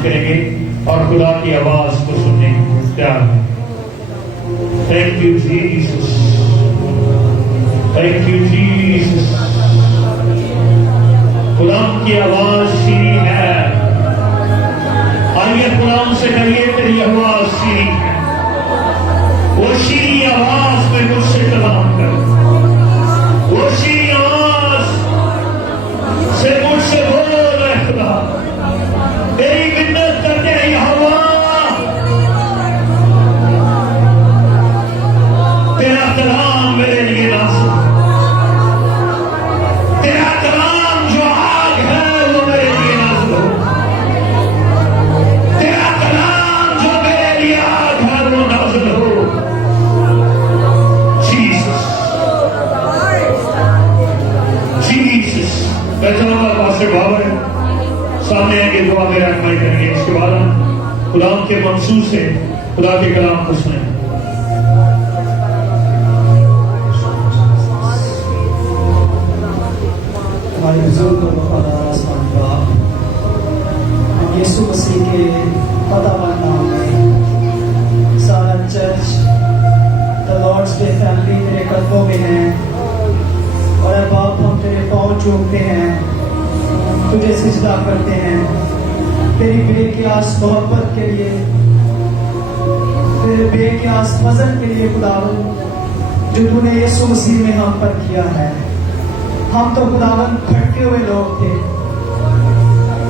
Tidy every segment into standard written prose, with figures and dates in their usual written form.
اعلان کریں گے اور خدا کی آواز کو سننے تیار ہیں. Thank you Jesus, thank you Jesus. خدا کی آواز شیریں ہے. آئیے قرآن سے کہیے تیری آواز شیریں ہے. وہ شیریں آواز میں مجھ سے کلام کر. وہ شیریں آواز سے مجھ سے بول اے خدا. تیری منت کرتے ہیں یہوہ، تیرا کلام میرے لیے نازل. تیرا کلام جو آگ ہے وہ میرے لیے نازل ہو. تیرا کلام جو میرے لیے آگ ہے وہ نازل ہو. Jesus Jesus. بیٹھا پاسے بابر سامنے آئیں گے، دعا میں رہنمائی کریں گے. اس کے بعد ہم خدا کے منصور سے خدا کے کلام کو سنیں. ہمارے بزرگ اور وفادار آسمان باپ، ہم یسوع مسیح کے خداوند نام میں سارا چرچ دا لارڈس ڈے فیملی تیرے قدموں میں ہیں. اور اے باپ ہم تیرے پاؤں چومتے ہیں، تجھے سجدہ کرتے ہیں تیری بے قیاس محبت کے لیے، تیرے بے قیاس فضل کے لیے خداوند جو تو نے یسوع مسیح میں ہم پر کیا ہے. ہم تو خداوند بھٹکے ہوئے لوگ تھے،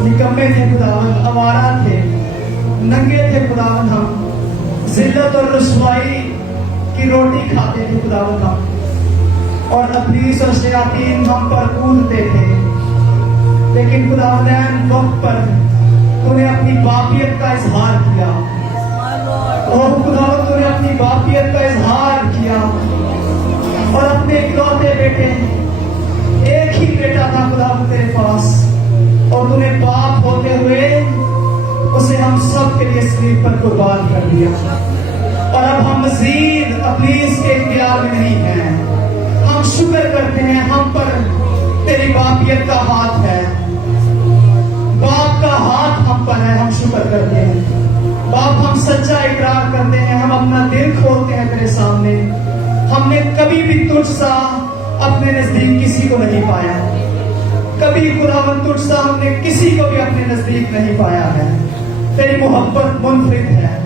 نکمے تھے خداوند، آوارہ تھے، ننگے تھے خداوند. ہم ذلت اور رسوائی کی روٹی کھاتے تھے خداوند ہم، اور ابلیس اور شیاطین ہم پر کودتے تھے. لیکن خداوند وقت پر تو نے اپنی باپیت کا اظہار کیا. اور خداوند تو نے اپنی باپیت کا اظہار کیا اور اپنے اکلوتے بیٹے، ایک ہی بیٹا تھا خداوند تیرے پاس، اور تو نے باپ ہوتے ہوئے اسے ہم سب کے لیے صلیب پر قربان کر دیا. اور اب ہم مزید ابلیس کے اختیار میں نہیں ہیں. ہم شکر کرتے ہیں ہم پر تیری باپیت کا ہاتھ ہے، باپ کا ہاتھ ہم پر ہے. ہم شکر کرتے ہیں باپ، ہم سچا اقرار کرتے ہیں، ہم اپنا دل کھولتے ہیں تیرے سامنے. ہم نے کبھی بھی تجھ سا اپنے نزدیک کسی کو نہیں پایا. کبھی خداوند تجھ سا ہم نے کسی کو بھی اپنے نزدیک نہیں پایا ہے. تیری محبت منفرد ہے،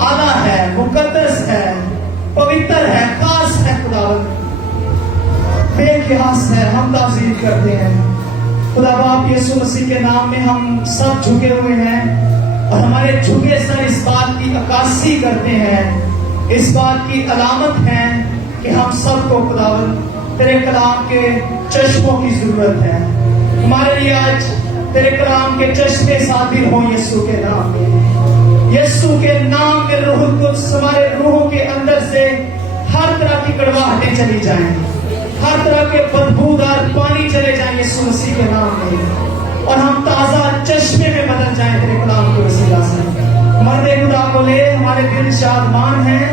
اعلیٰ ہے، مقدس ہے، پوتر ہے، خاص ہے خداوند، بے قیاس ہے. ہم تعظیم کرتے ہیں خدا باپ یسوع مسیح کے نام میں. ہم سب جھکے ہوئے ہیں اور ہمارے جھکے سر اس بات کی عکاسی کرتے ہیں، اس بات کی علامت ہے کہ ہم سب کو خداوند تیرے کلام کے چشموں کی ضرورت ہے. ہمارے لیے آج تیرے کلام کے چشمے صادر ہوں یسوع کے نام میں. یسوع کے نام میں روح القدس ہمارے روحوں کے اندر سے ہر طرح کی کڑواہٹیں چلی جائیں، ہر طرح کے بدبودار پانی چلے جائیں یسوع مسیح کے نام میں، اور ہم تازہ چشمے میں بدل جائیں تیرے کلام کے وسیلہ سے. مرد خدا کو لے، ہمارے دل شادمان ہیں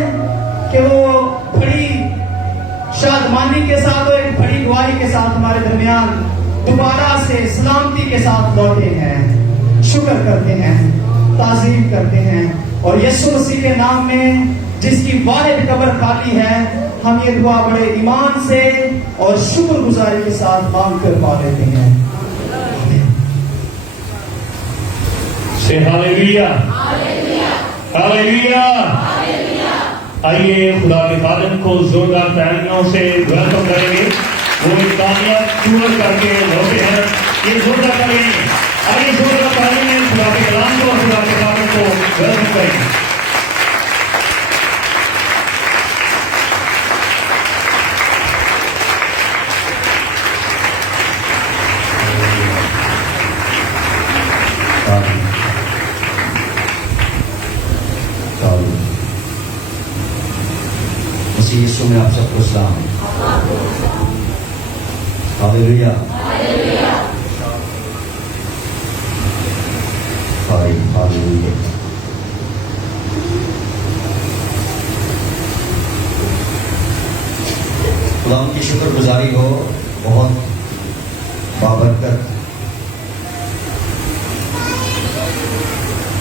کہ وہ بڑی شادمانی کے ساتھ اور ایک بڑی گواہی کے ساتھ ہمارے درمیان دوبارہ سے سلامتی کے ساتھ لوٹے ہیں. شکر کرتے ہیں، تعظیم کرتے ہیں، اور یسوع مسیح کے نام میں جس کی واحد قبر خالی ہے، ہم یہ دعا بڑے ایمان سے اور شکر گزاری کے ساتھ مانگ کر پا لیتے ہیں. سے ہاللویا، ہاللویا. آئیے خدا کے خادم کو زوردار تالیوں سے ویلکم کریں گے. وہ ایک کامیاب ٹور کر کے لوٹے ہیں. یہ زوردار تالیاں، آئیے زوردار تالیاں خدا کے کلام کو اور خدا کے خادم کو ویلکم کریں گے. مسیح یسوع میں آپ سب کو سلام. ہاللویا. ہاللویا. خدا ان کی شکر گزاری ہو. بہت بابرکت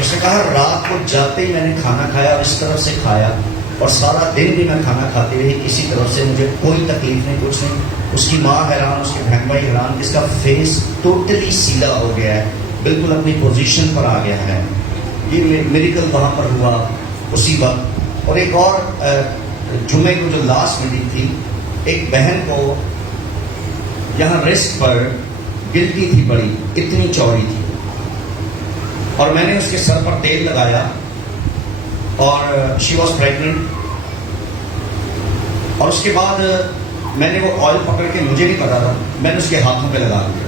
اس نے کہا رات کو جاتے ہی میں نے کھانا کھایا اور اس طرف سے کھایا اور سارا دن بھی میں کھانا کھاتی رہی کسی طرف سے, مجھے کوئی تکلیف نہیں, کچھ نہیں. اس کی ماں حیران, اس کے بہن بھائی حیران, اس کا فیس ٹوٹلی سیدھا ہو گیا ہے, بالکل اپنی پوزیشن پر آ گیا ہے. یہ میریکل وہاں پر ہوا اسی وقت. اور ایک اور جمعے کو جو لاسٹ میٹنگ تھی, ایک بہن کو یہاں ریسٹ پر گلٹی تھی بڑی, اتنی چوڑی تھی, اور میں نے اس کے سر پر تیل لگایا اور شی واز پریگننٹ. اور اس کے بعد میں نے وہ آئل پکڑ کے, مجھے نہیں پتا تھا, میں نے اس کے ہاتھوں پہ لگا دیا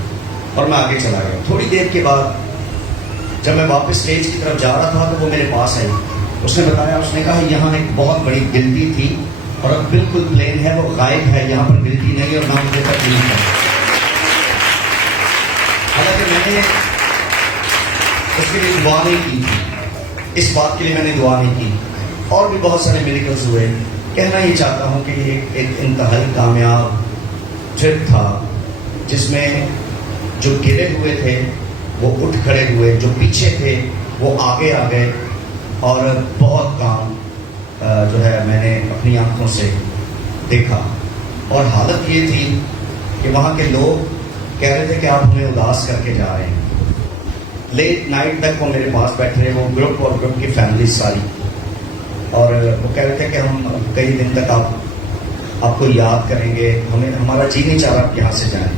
اور میں آگے چلا گیا. تھوڑی دیر کے بعد جب میں واپس اسٹیج کی طرف جا رہا تھا تو وہ میرے پاس آئی. اس نے بتایا, اس نے کہا یہاں ایک بہت بڑی گلٹی تھی اور اب بالکل پلین ہے, وہ غائب ہے, یہاں پر گلٹی نہیں اور نہ مجھے تکلیف ہے. حالانکہ میں نے اس کے لیے دعا نہیں کی تھی, اس بات کے لیے میں نے دعا نہیں کی. اور بھی بہت سارے میریکلز ہوئے. کہنا یہ چاہتا ہوں کہ یہ ایک انتہائی کامیاب ٹرپ تھا جس میں جو گرے ہوئے تھے وہ اٹھ کھڑے ہوئے, جو پیچھے تھے وہ آگے آ گئے, اور بہت کام جو ہے میں نے اپنی آنکھوں سے دیکھا. اور حالت یہ تھی کہ وہاں کے لوگ کہہ رہے تھے کہ آپ ہمیں اداس کر کے جا رہے ہیں. لیٹ نائٹ تک وہ میرے پاس بیٹھے رہے, وہ گروپ اور گروپ کی فیملی ساری, اور وہ کہہ رہے تھے کہ ہم کئی دن تک آپ کو یاد کریں گے, ہمارا جی نہیں چاہ رہا آپ یہاں سے جائیں.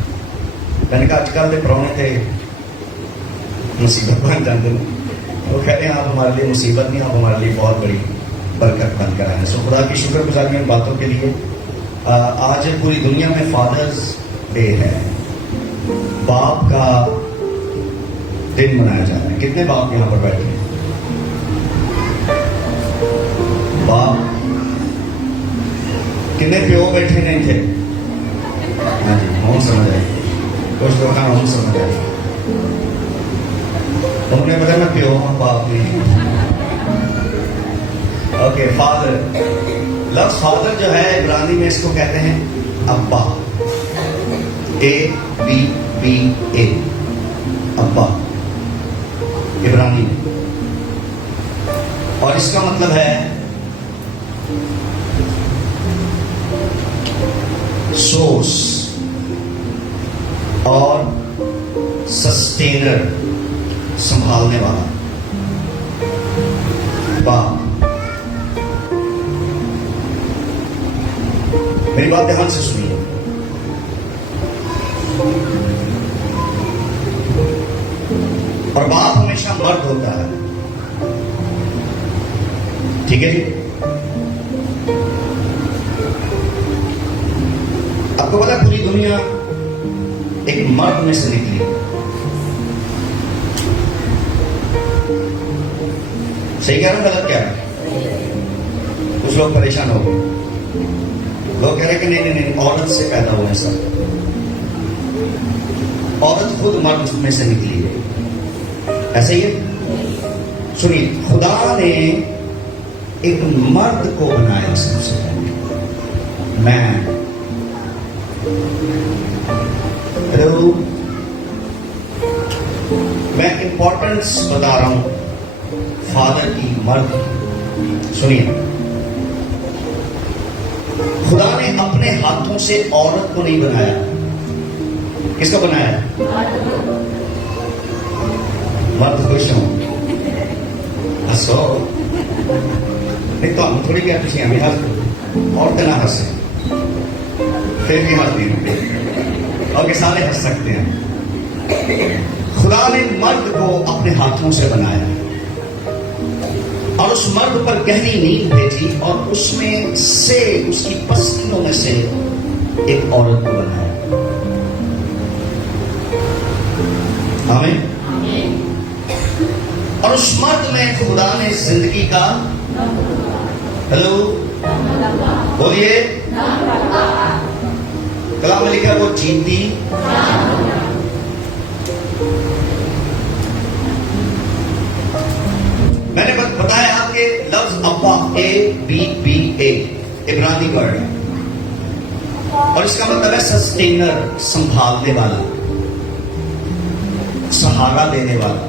میں نے کہا آج کل کے پرانے تھے مصیبت بن جاتے ہیں. وہ کہہ رہے ہیں آپ ہمارے لیے مصیبت نہیں, آپ ہمارے لیے بہت بڑی برکت بن کر آئے ہیں. سو خدا کی شکر گزاری ان باتوں کے لیے. آج پوری دنیا میں فادرز ڈے ہے, باپ کا دن منایا جا رہا ہے. کتنے باپ یہاں پر بیٹھے ہیں؟ باپ کتنے پیو بیٹھے نہیں تھے؟ ہاں جی, ہم سمجھ آئے, کچھ لوگ ہم سمجھ آئے. انہوں نے بتایا میں پیو ہوں, باپ نہیں. Okay, father. لفظ فادر جو ہے عبرانی میں اس کو کہتے ہیں ابا, ABBA, ابا عبرانی میں. اور اس کا مطلب ہے سورس اور سسٹینر, سنبھالنے والا. باپ. میری بات دھیان سے سنیے. اور باپ ہمیشہ مرد ہوتا ہے, ٹھیک ہے جی. آپ کو پتا پوری دنیا ایک مرد میں سے نکلی. صحیح کہہ رہا ہوں, غلط کیا ہے؟ کچھ لوگ پریشان ہو گئے. لوگ کہہ رہے کہ نہیں نہیں نہیں, عورت سے پیدا ہوئے سب. عورت خود مرد میں سے نکلی ہے, ایسا ہی ہے. سنیے, خدا نے ایک مرد کو بنایا سب سے پہلے, مین. ہیلو, میں امپورٹنس بتا رہا ہوں فادر کی, مرد. سنیے, خدا نے اپنے ہاتھوں سے عورت کو نہیں بنایا. کس کو بنایا؟ مرد. خوش ہوں, ہسو نہیں تو ہم تھوڑی کیا خوشی, ہمیں ہنس, عورتیں نہ ہنسیں, پھر بھی ہنس نہیں, اور سارے ہنس سکتے ہیں. خدا نے مرد کو اپنے ہاتھوں سے بنایا اور اس مرد پر گہری نیند بھیجی اور اس میں سے, اس کی پسلیوں میں سے ایک عورت کو بنایا. آمین. اور اس مرد میں خدا نے زندگی کا, ہیلو بولیے, کلام میں لکھا وہ جیتی. میں نے بتایا کہ لفظ ابا, ABBA عبرانی ورڈ ہے, اور اس کا مطلب ہے سسٹینر, سنبھالنے والا, سہارا دینے والا.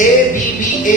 ABBA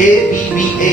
ABBA,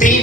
3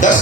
10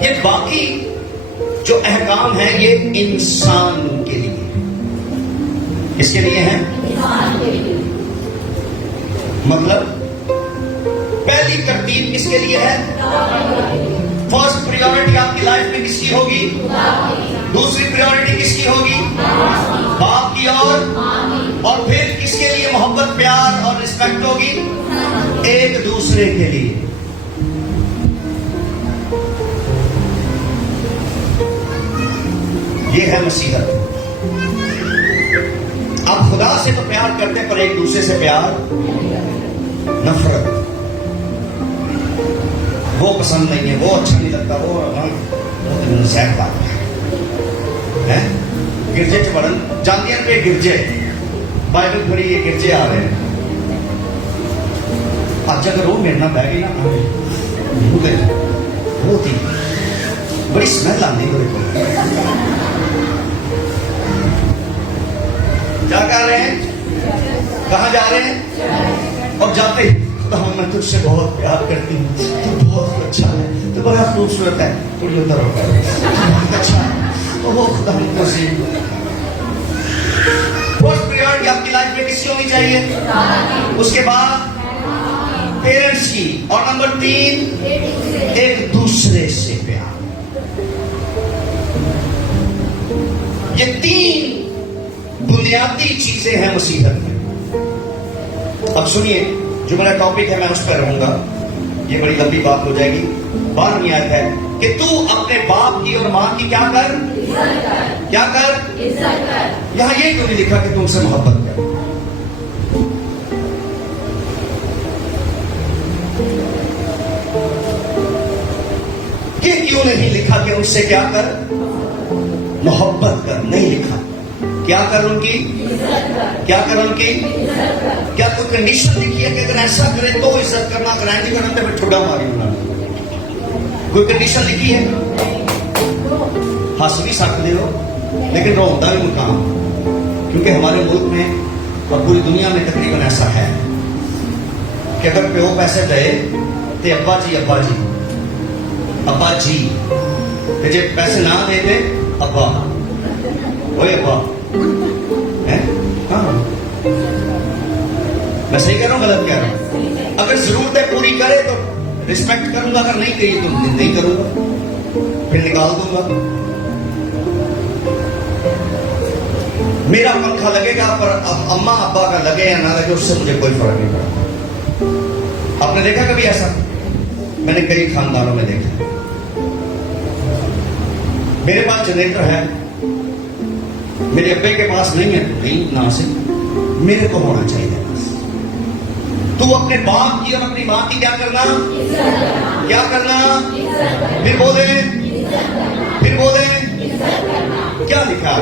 یہ باقی جو احکام ہیں یہ انسان کے لیے، کس کے لیے ہیں؟ مطلب پہلی ترتیب کس کے لیے ہے؟ فرسٹ پریورٹی آپ کی لائف میں کس کی ہوگی؟ دوسری پریورٹی کس کی ہوگی؟ باپ کی اور پھر کس کے لیے محبت پیار اور رسپیکٹ ہوگی؟ ایک دوسرے کے لیے۔ یہ ہے مسیحت۔ آپ خدا سے تو پیار کرتے ہیں پر ایک دوسرے سے پیار نفرت، وہ پسند نہیں ہے، وہ اچھا نہیں لگتا، وہ سیٹ بات ہے۔ گرجے چڑھن جاندی پہ گرجے بائبل پڑھی، یہ گرجے آ رہے ہیں، اج اگر وہ میرے نہ بہ گئی نا وہ تھی بڑی سمیل آتی میرے کو۔ کیا کر رہے ہیں؟ کہاں جا رہے ہیں؟ اور جاتے ہی خدا میں تجھ سے بہت پیار کرتی ہوں، تو بہت اچھا ہے، تو بڑا خوبصورت ہے، تھوڑی ادھر ہو کر بہت اچھا ہے، وہ خدا کو سی۔ فرسٹ پریورٹی آپ کی لائف میں کس کی ہونی چاہیے؟ اس کے بعد پیرنٹس کی، اور نمبر 3 ایک دوسرے سے پیار۔ یہ 3 بنیادی چیزیں ہیں مسیحت میں۔ اب سنیے، جو میرا ٹاپک ہے میں اس پہ رہوں گا، یہ بڑی لمبی بات ہو جائے گی۔ 12ویں آیت ہے کہ تو اپنے باپ کی اور ماں کی کیا کر؟ کیا کر؟ یہاں یہ کیوں نہیں لکھا کہ تم سے محبت کر؟ یہ کیوں نہیں لکھا کہ ان سے کیا کر؟ محبت کر؟ نہیں لکھا۔ کیا کر ان کی؟ کیا کر ان کی؟ کیا کوئی کنڈیشن لکھی ہے کہ اگر ایسا کرے تو عزت کرنا، اگر نہیں کرنا تو پھر ٹھڈا ماری ہونا؟ کوئی کنڈیشن لکھی ہے؟ ہنس بھی سکتے ہو لیکن روتا بھی مقام، کیونکہ ہمارے ملک میں اور پوری دنیا میں تقریباً ایسا ہے کہ اگر پیو پیسے دے تو ابا جی ابا جی ابا جی، جب پیسے نہ دے دے ابا وہی ابا۔ ہاں میں صحیح کہہ رہا ہوں غلط کہہ رہا ہوں؟ اگر ضرورتیں پوری کرے تو رسپیکٹ کروں گا، اگر نہیں کری تو نہیں کروں گا، پھر نکال دوں گا۔ میرا پنکھا لگے گا پر اما ابا کا لگے یا نہ لگے اس سے مجھے کوئی فرق نہیں پڑتا۔ آپ نے دیکھا کبھی ایسا؟ میں نے کئی خاندانوں میں دیکھا۔ میرے پاس جنریٹر ہے، میرے ابے کے پاس نہیں ہے، نہیں ناصر، میرے کو ہونا چاہیے بس۔ تو اپنے باپ کی اور اپنی ماں کی کیا کرنا؟ کیا کرنا؟ پھر بولے کیا لکھا؟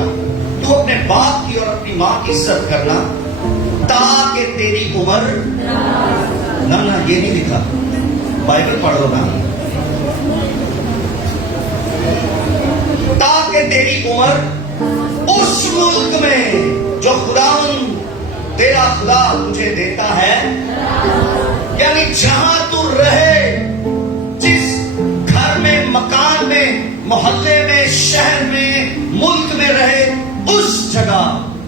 تو اپنے باپ کی اور اپنی ماں کی عزت کرنا تاکہ تیری عمر نہ یہ نہیں لکھا، بائبل پڑھ لو نا، تاکہ تیری عمر اس ملک میں جو خداوند تیرا خدا تجھے دیتا ہے، یعنی جہاں تو رہے، جس گھر میں، مکان میں، محلے میں، شہر میں، ملک میں رہے، اس جگہ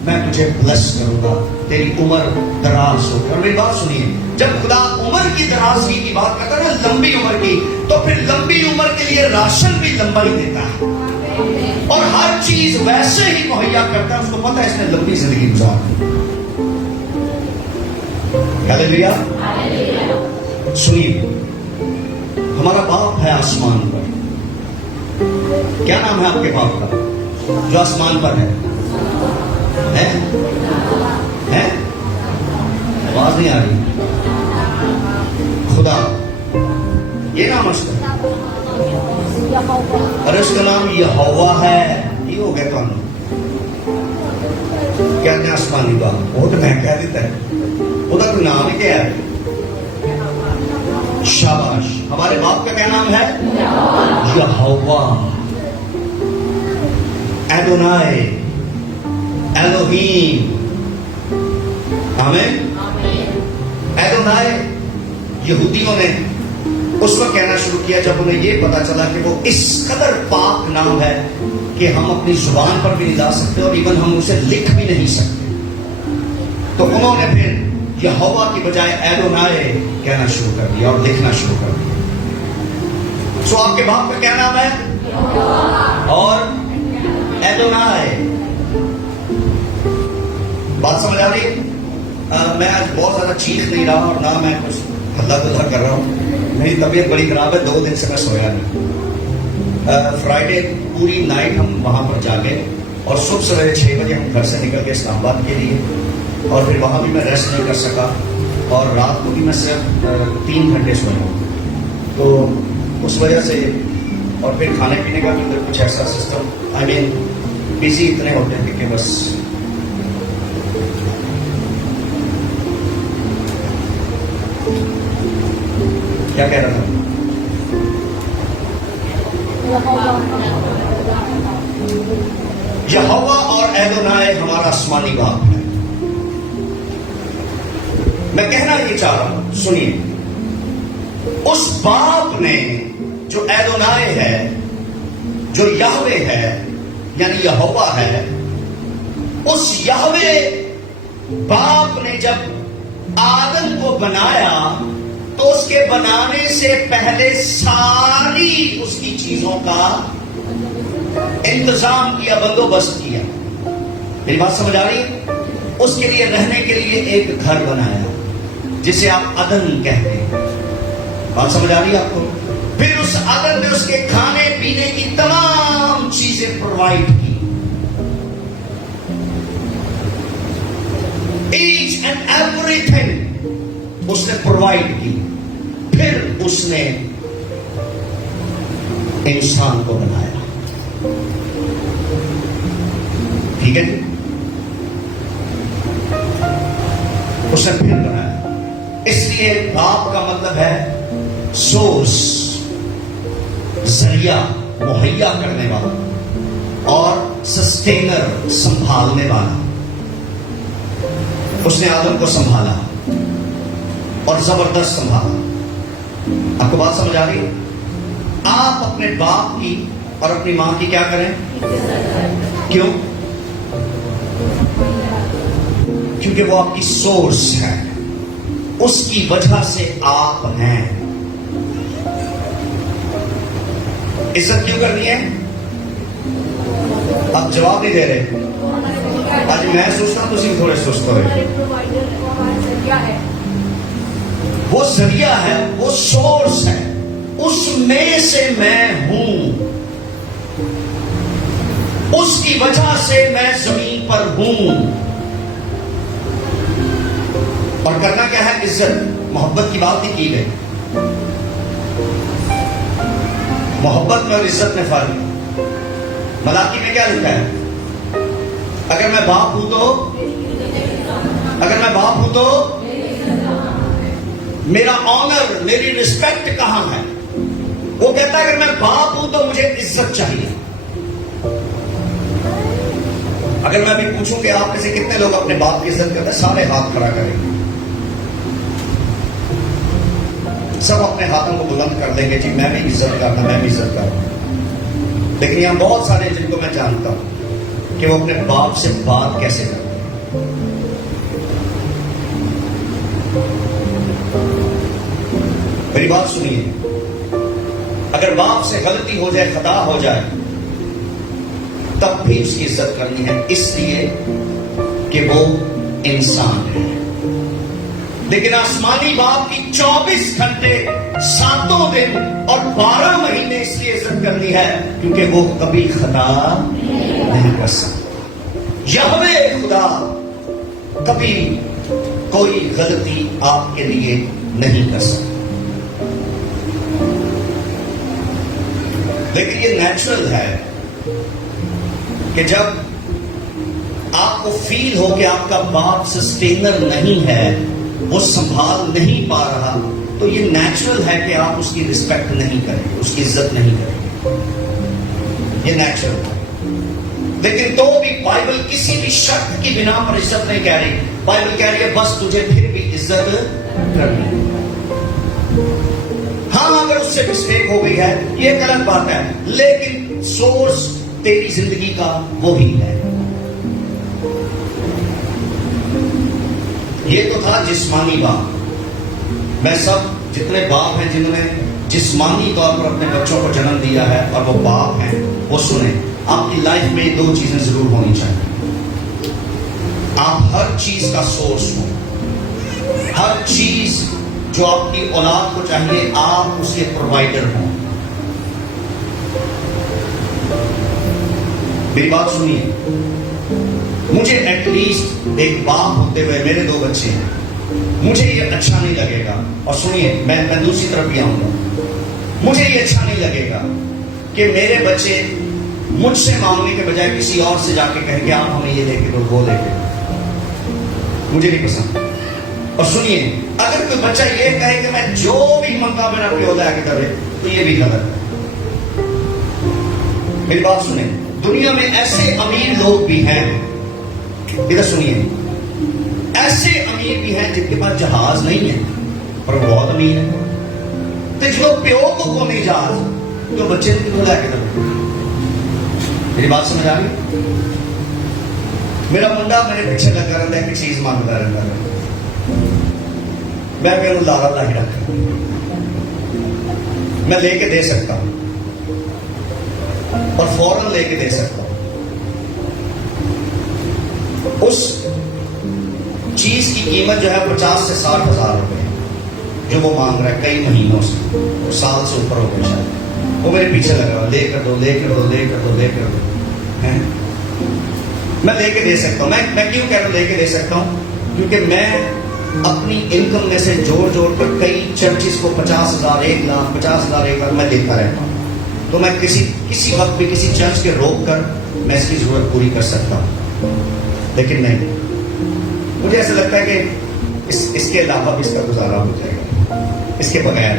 میں تجھے بلس کروں گا، تیری عمر دراز ہوگی۔ اور میری بات سنیے، جب خدا عمر کی درازی کی بات کرتا ہے نا، لمبی عمر کی، تو پھر لمبی عمر کے لیے راشن بھی لمبا ہی دیتا ہے اور ہر چیز ویسے ہی مہیا کرتا ہے، اس کو پتا ہے اس نے لمبی زندگی گزارنی۔ ہاللیلویا۔ سنیے، ہمارا باپ ہے آسمان پر۔ کیا نام ہے آپ کے باپ کا جو آسمان پر ہے؟ آواز نہیں آ رہی؟ خدا، یہ نام اس کا؟ ارے اس کا نام یہوہ ہے۔ یہ ہو گیا کام کہتے ہیں آسمانی باپ، وہ تو میں کہہ دیتا ہے، وہ تو کوئی نام ہی کیا ہے؟ شاباش۔ ہمارے باپ کا کیا نام ہے؟ یہوہ، ایڈونائی، ایلوہیم۔ آمین۔ ایڈونائی یہودیوں نے اس وقت کہنا شروع کیا جب انہیں یہ پتا چلا کہ وہ اس قدر پاک نام ہے کہ ہم اپنی زبان پر بھی نہیں لا سکتے اور ایون ہم اسے لکھ بھی نہیں سکتے. تو انہوں نے پھر یہوہ کی بجائے ایڈونائے کہنا شروع کر دیا اور لکھنا شروع کر دیا. سو آپ کے باپ کا کیا نام ہے؟ اور ایڈونائے. بات سمجھ آ رہی ہے؟ میں آج بہت زیادہ چیخ نہیں رہا اور نہ میں کچھ ہلا گلا کر رہا ہوں. میری طبیعت بڑی خراب ہے, 2 دن سے میں سویا نہیں. فرائیڈے پوری نائٹ ہم وہاں پر جاگے اور صبح سویرے 6 بجے ہم گھر سے نکل کے اسلام آباد کے لیے, اور پھر وہاں بھی میں ریسٹ نہیں کر سکا اور رات کو بھی میں صرف 3 گھنٹے سویا ہوں. تو اس وجہ سے, اور پھر کھانے پینے کا بھی کچھ ایسا سسٹم, آئی مین بزی اتنے ہوتے ہیں کہ بس. کیا کہہ رہا تھا؟ یہوہ اور ایڈونائے ہمارا آسمانی باپ ہے. میں کہنا یہ چاہ رہا ہوں, سنیے, اس باپ نے جو ایڈونائے ہے, جو یہوہ ہے یعنی یہوہ ہے, اس یہوہ باپ نے جب آدم کو بنایا تو اس کے بنانے سے پہلے ساری اس کی چیزوں کا انتظام کیا, بندوبست کیا. میری بات سمجھ آ رہی ہے؟ اس کے لیے رہنے کے لیے ایک گھر بنایا جسے آپ عدن کہتے ہیں. بات سمجھ آ رہی ہے آپ کو؟ پھر اس عدن نے اس کے کھانے پینے کی تمام چیزیں پرووائڈ کی. ایچ اینڈ ایوری تھنگ اس نے پرووائڈ کی. پھر اس نے انسان کو بنایا. ٹھیک ہے, اس نے پھر بنایا. اس لیے باپ کا مطلب ہے سورس, ذریعہ, مہیا کرنے والا, اور سسٹینر, سنبھالنے والا. اس نے آدم کو سنبھالا اور زبردست سنبھالا. آپ کو بات سمجھ آ رہی ہے؟ آپ اپنے باپ کی اور اپنی ماں کی کیا کریں؟ کیوں؟ کیونکہ وہ آپ کی سورس ہے, اس کی وجہ سے آپ ہیں. عزت کیوں کرنی ہے؟ آپ جواب نہیں دے رہے. آج میں سوچتا ہوں تم تھوڑے سست ہو رہے. وہ ذریعہ ہے, وہ سورس ہے, اس میں سے میں ہوں, اس کی وجہ سے میں زمین پر ہوں. اور کرنا کیا ہے؟ عزت, محبت کی بات نہیں کی گئی. محبت میں اور عزت میں فرق ہے. ملاکی میں کیا لکھا ہے؟ اگر میں باپ ہوں تو میرا آنر, میری رسپیکٹ کہاں ہے؟ وہ کہتا ہے اگر میں باپ ہوں تو مجھے عزت چاہیے. اگر میں بھی پوچھوں کہ آپ میں سے کتنے لوگ اپنے باپ کی عزت کرتے ہیں, سارے ہاتھ کھڑا کریں گے. سب اپنے ہاتھوں کو بلند کر دیں گے, جی میں بھی عزت کرتا, میں بھی عزت کرتا. لیکن یہاں بہت سارے جن کو میں جانتا ہوں کہ وہ اپنے باپ سے بات کیسے کرتے ہیں. میری بات سنیے, اگر باپ سے غلطی ہو جائے, خطا ہو جائے, تب بھی اس کی عزت کرنی ہے, اس لیے کہ وہ انسان ہے. لیکن آسمانی باپ کی 24 گھنٹے 7 دن اور 12 مہینے اس لیے عزت کرنی ہے کیونکہ وہ کبھی خطا نہیں کر سکتا. یہوہ خدا کبھی کوئی غلطی آپ کے لیے نہیں کر سکتا. لیکن یہ نیچرل ہے کہ جب آپ کو فیل ہو کہ آپ کا باپ سسٹینر نہیں ہے, وہ سنبھال نہیں پا رہا, تو یہ نیچرل ہے کہ آپ اس کی رسپیکٹ نہیں کریں, اس کی عزت نہیں کریں. یہ نیچرل ہے. لیکن تو بھی بائبل کسی بھی شرط کی بنا پر عزت نہیں کہہ رہی. بائبل کہہ رہی ہے بس تجھے پھر بھی عزت کرنی. ہاں, اگر مجھ سے مسٹیک ہو گئی ہے یہ ایک الگ بات ہے, لیکن سورس تیری زندگی کا وہی ہے. یہ تو تھا جسمانی باپ. میں سب جتنے باپ ہیں جنہوں نے جسمانی طور پر اپنے بچوں کو جنم دیا ہے اور وہ باپ ہیں, وہ سنیں, آپ کی لائف میں دو چیزیں ضرور ہونی چاہیے. آپ ہر چیز کا سورس ہوں, ہر چیز جو آپ کی اولاد کو چاہیے آپ اس کے پرووائڈر ہوں. میری بات سنیے, مجھے ایٹ لیسٹ ایک باپ ہوتے ہوئے, میرے 2 بچے ہیں, مجھے یہ اچھا نہیں لگے گا. اور سنیے, میں دوسری طرف بھی آؤں گا. مجھے یہ اچھا نہیں لگے گا کہ میرے بچے مجھ سے مانگنے کے بجائے کسی اور سے جا کے کہیں کہ آپ ہمیں یہ دے کے دو, وہ دے کے دو. مجھے نہیں پسند. اور سنیے, اگر کوئی بچہ یہ کہے کہ میں جو بھی منگا میرا پیو لا کے دے, تو یہ بھی غلط ہے. میری بات سنیں, دنیا میں ایسے امیر لوگ بھی ہیں, ادھر سنیے, ایسے امیر بھی ہیں جن کے پاس جہاز نہیں ہے پر وہ بہت امیر ہے. تو جو پیو کو نہیں جہاز, تو بچے کو لا کے دے. میری بات سمجھ آ گئی؟ میرا منڈا میرے پیچھے لگا رہتا ہے کہ چیز مانگتا رہتا ہے, میں کہ لارا لا ہی رکھا, میں لے کے دے سکتا ہوں اور فوراً لے کے دے سکتا ہوں. اس چیز کی قیمت جو ہے 50 سے 60 ہزار روپے جو وہ مانگ رہا ہے کئی مہینوں سے, سال سے اوپر ہو گیا شاید. وہ میرے پیچھے لگ رہا, لے کر دو, لے کر دو, لے کر دو, لے کر دو. میں لے کے دے سکتا ہوں. میں کیوں کہہ رہا ہوں لے کے دے سکتا ہوں؟ کیونکہ میں اپنی انکم میں سے جوڑ جوڑ کر کئی چرچز کو 50,000, 1 لاکھ, 50,000, 1 لاکھ میں دیتا رہتا ہوں. تو میں کسی وقت بھی کسی چرچ کے روک کر میں اس کی ضرورت پوری کر سکتا ہوں. لیکن نہیں, مجھے ایسا لگتا ہے کہ اس کے علاوہ بھی اس کا گزارا ہو جائے گا, اس کے بغیر.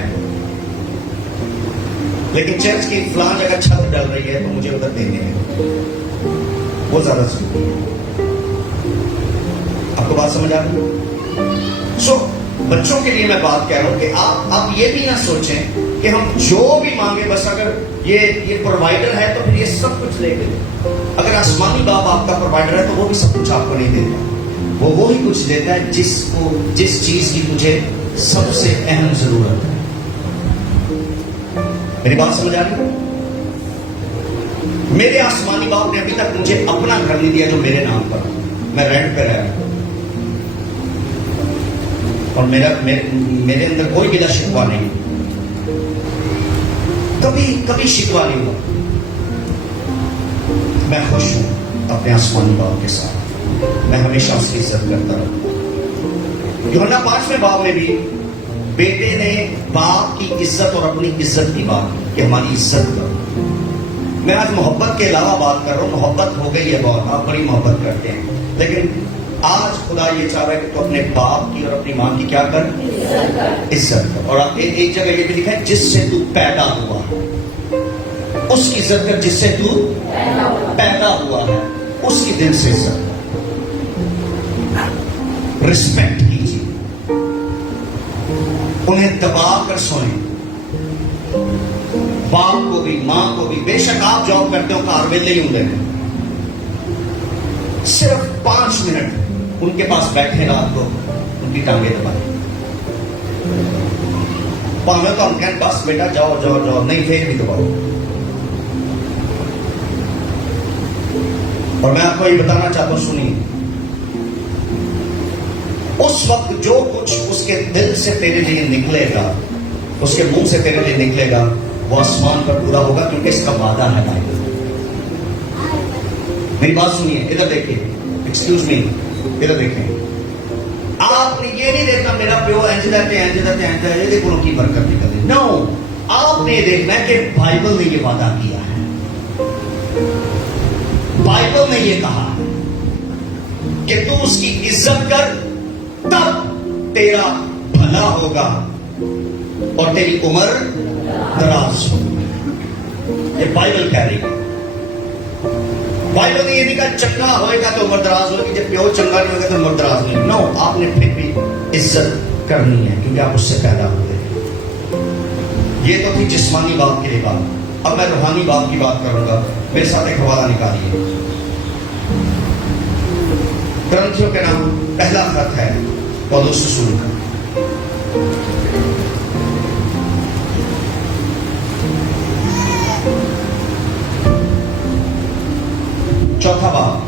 لیکن چرچ کی فلاں جگہ چھت ڈل رہی ہے تو مجھے ادھر دینے ہیں, وہ زیادہ ضروری ہے. آپ کو بات سمجھ آ رہی ہے؟ سو بچوں کے لیے میں بات کہہ رہا ہوں کہ آپ یہ بھی نہ سوچیں کہ ہم جو بھی مانگے بس اگر یہ پرووائڈر ہے تو پھر یہ سب کچھ لے کے دے. اگر آسمانی باپ آپ کا پرووائڈر ہے تو وہ بھی سب کچھ آپ کو نہیں دیتا. وہ وہی کچھ دیتا ہے جس چیز کی تجھے سب سے اہم ضرورت ہے. میری بات سمجھ آ رہی ہے؟ میرے آسمانی باپ نے ابھی تک مجھے اپنا گھر نہیں دیا جو میرے نام پر, میں رینٹ پہ رہ رہا ہوں اور میرے اندر کوئی گلا شکوا نہیں, کبھی شکوا نہیں ہوا. میں خوش ہوں اپنے آسمانی باپ کے ساتھ, میں ہمیشہ اس کی عزت کرتا رہوں. یوحنا 5ویں باب میں بھی بیٹے نے باپ کی عزت اور اپنی عزت کی بات کہ ہماری عزت کرو. میں آج محبت کے علاوہ بات کر رہا ہوں. محبت ہو گئی ہے بہت, آپ بڑی محبت کرتے ہیں, لیکن آج خدا یہ چاہ رہا ہے کہ تو اپنے باپ کی اور اپنی ماں کی کیا کر, عزت کر. اور ایک جگہ یہ بھی لکھا ہے جس سے تو پیدا ہوا, اس کی عزت کر جس سے تو پیدا ہوا ہے, اس کی دل سے عزت, رسپیکٹ کیجیے, انہیں دبا کر سوئیں. باپ کو بھی ماں کو بھی, بے شک آپ جاب کرتے ہو کار ویلے ہی ہوں, صرف 5 منٹ ان کے پاس بیٹھے رات کو, ان کی ٹانگیں دبائیں. پاویں تو ہم کہیں بس بیٹا جاؤ جاؤ جاؤ, نہیں پھر بھی دباؤ. اور میں آپ کو یہ بتانا چاہتا ہوں, سنیے, اس وقت جو کچھ اس کے دل سے تیرے لیے نکلے گا, اس کے منہ سے تیرے لیے نکلے گا, وہ آسمان پر پورا ہوگا, کیونکہ اس کا وعدہ ہے بائبل. میری بات سنیے, ادھر دیکھیے, ایکسکیوز می, ادھر دیکھیں. آپ نے یہ نہیں دیکھنا میرا پیو انج دیکھو کی برکت نکلے. نو, آپ نے دیکھنا ہے کہ بائبل نے یہ وعدہ کیا ہے, بائبل نے یہ کہا کہ تو اس کی عزت کر تب تیرا بھلا ہوگا اور تیری عمر دراز ہوگی. یہ بائبل کہہ رہی ہے. بائبل نے یہ نہیں کہا چنگا ہوئے گا تو عمر دراز ہوگی, جب پیو چنگا نہیں ہوگا تو عمر دراز نہیں. نو, آپ نے پھر بھی عزت کرنی ہے کیونکہ آپ اس سے پیدا ہوئے. یہ تو تھی جسمانی بات کے لیے بات. اب میں روحانی بات کی بات کروں گا. میرے ساتھ ایک حوالہ نکالیے. کرنتھیوں کے نام پہلا خط ہے پولس رسول کا. چوتھا باب.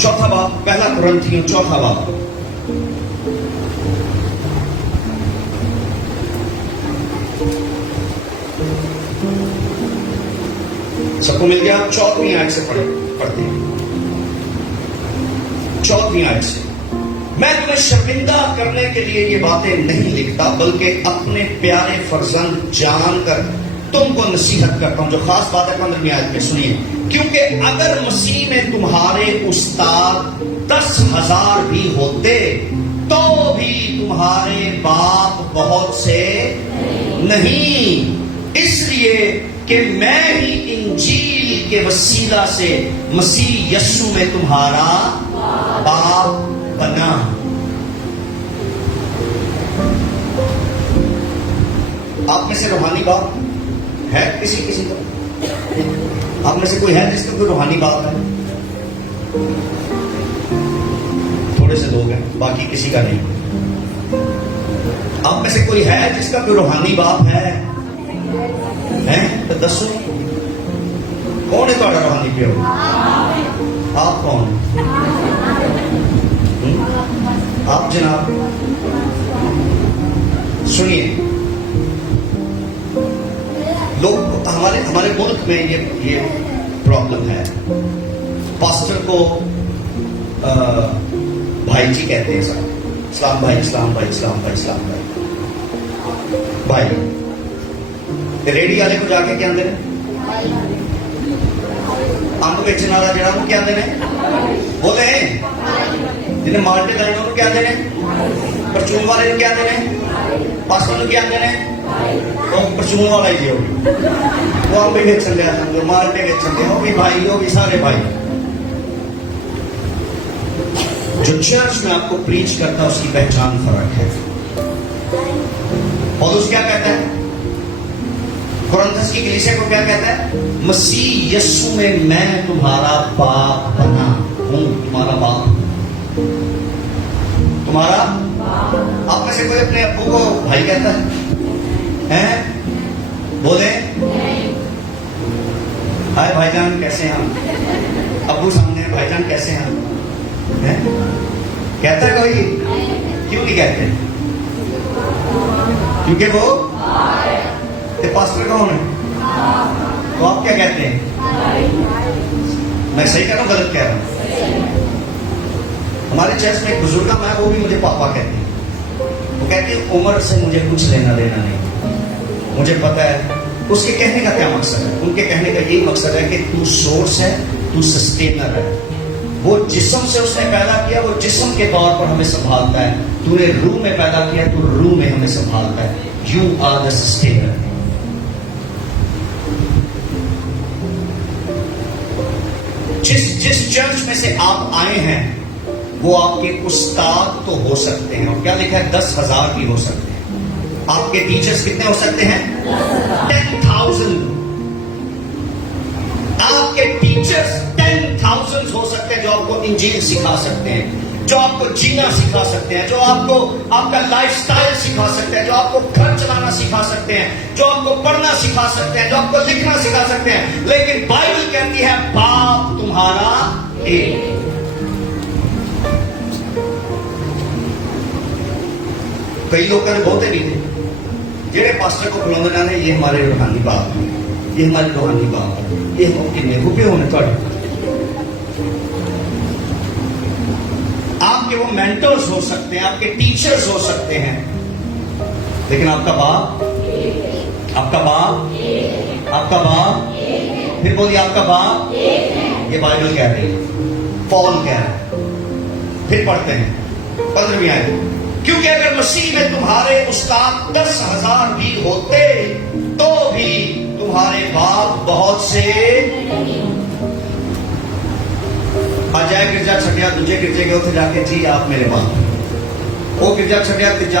چوتھا باب پہلا کرنتھیوں چوتھا باب. سب کو مل گیا؟ 14ویں آیت سے پڑھتے ہیں. 14ویں آیت سے. میں تمہیں شرمندہ کرنے کے لیے یہ باتیں نہیں لکھتا بلکہ اپنے پیارے فرزند جان کر تم کو نصیحت کرتا ہوں. جو خاص بات ہے 15ویں آیت میں سنیے. کیونکہ اگر مسیح میں تمہارے استاد 10,000 بھی ہوتے تو بھی تمہارے باپ بہت سے نہیں، اس لیے کہ میں ہی انجیل کے وسیلہ سے مسیح یسوع میں تمہارا باپ بنا. آپ میں سے روحانی باپ ہے کسی کو؟ آپ میں سے کوئی ہے جس کا کوئی روحانی باپ ہے؟ تھوڑے سے لوگ ہیں، باقی کسی کا نہیں. آپ میں سے کوئی ہے جس کا کوئی روحانی باپ ہے؟ تو دسو کون ہے تھوڑا روحانی پیو؟ آپ کون؟ آپ جناب سنیے. لوگ ہمارے ملک میں یہ پرابلم ہے. پاسٹر کو بھائی جی کہتے ہیں سب. اسلام بھائی، اسلام بھائی، اسلام بھائی، اسلام بھائی. بھائی ریڑھی والے کو جا کے کیا آدھے؟ امب بیچنے والا جڑا وہ کیا آدھے؟ بولے جنہیں مالٹے دے انہوں کیا آدھے؟ پرچون والے کیا آدھے؟ پاسٹر کیا آدھے؟ پرچون والا ہی وہ امب بھی بیچن دیا سمجھو، مالٹے بیچن دیا، وہ بھی بھائی، وہ بھی سارے بھائی. جو چرچ میں آپ کو پریچ کرتا ہے اس کی پہچان فرق ہے. پولس کیا کہتا ہے؟ کرنتھس کی کلیسیا کو کیا کہتا ہے؟ مسیح یسوع میں تمہارا باپ بنا ہوں. تمہارا باپ، تمہارا. آپ میں سے کوئی اپنے ابو کو بھائی کہتا ہے؟ بولے ہائے بھائی جان کیسے ہیں؟ ابو سامنے بھائی جان کیسے ہیں؟ کہتا ہے کوئی؟ کیوں نہیں کہتے؟ کیونکہ وہ پاسٹر کون ہے؟ تو آپ کیا کہتے ہیں؟ میں صحیح کہہ رہا ہوں غلط کہہ رہا ہوں؟ ہمارے چرچ میں ایک بزرگ ہے، وہ بھی مجھے پاپا کہتے ہیں. وہ کہتے ہیں عمر سے مجھے کچھ لینا دینا نہیں، مجھے پتا ہے. اس کے کہنے کا کیا مقصد ہے؟ ان کے کہنے کا یہی مقصد ہے کہ تو سورس ہے، تو سسٹینر ہے. وہ جسم سے اس نے پیدا کیا، وہ جسم کے طور پر ہمیں سنبھالتا ہے. تو نے روح میں پیدا کیا، تو روح میں ہمیں سنبھالتا ہے. You are the sustainer. جس چرچ میں سے آپ آئے ہیں وہ آپ کے استاد تو ہو سکتے ہیں، اور کیا لکھا ہے 10,000 بھی ہو سکتے ہیں. آپ کے ٹیچرز کتنے ہو سکتے ہیں؟ 10,000. آپ کے ٹیچرز 10,000 ہو سکتے ہیں جو آپ کو انجیل سکھا سکتے ہیں، جو آپ کو جینا سکھا سکتے ہیں، جو آپ کو آپ کا لائف سٹائل سکھا سکتے ہیں، جو آپ کو گھر چلانا سکھا سکتے ہیں، جو آپ کو پڑھنا سکھا سکتے ہیں، جو آپ کو لکھنا سکھا سکتے ہیں. لیکن بائبل کہتی ہے باپ تمہارا ایک. کئی لوگوں نے بہتے بھی تھے جہے پاسٹر کو بلا نے یہ ہمارے روحانی باپ ہیں، یہ ہماری روحانی باپ ہے. یہ کتنے روپے ہونے تھوڑے؟ آپ کے وہ مینٹرز ہو سکتے ہیں، آپ کے ٹیچرز ہو سکتے ہیں، لیکن آپ کا باپ، آپ کا باپ، آپ کا باپ، پھر بولیے آپ کا باپ. یہ بائبل کہہ رہی ہے، پال کہہ رہا ہے. پھر پڑھتے ہیں 15ویں آیت. کیونکہ اگر مسیح میں تمہارے استاد 10,000 بھی ہوتے تو بھی تمہارے باپ بہت سے. ਅੱਜ ਇਹ ਗਿਰਜਾ ਛੱਡਿਆ, ਦੂਜੇ ਗਿਰਜੇ ਗਏ, ਉੱਥੇ ਜਾ ਕੇ ਜੀ ਆਪ ਮੇਰੇ ਬਾਪ। ਉਹ ਗਿਰਜਾ ਛੱਡਿਆ, ਤੀਜਾ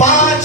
5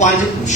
5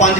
5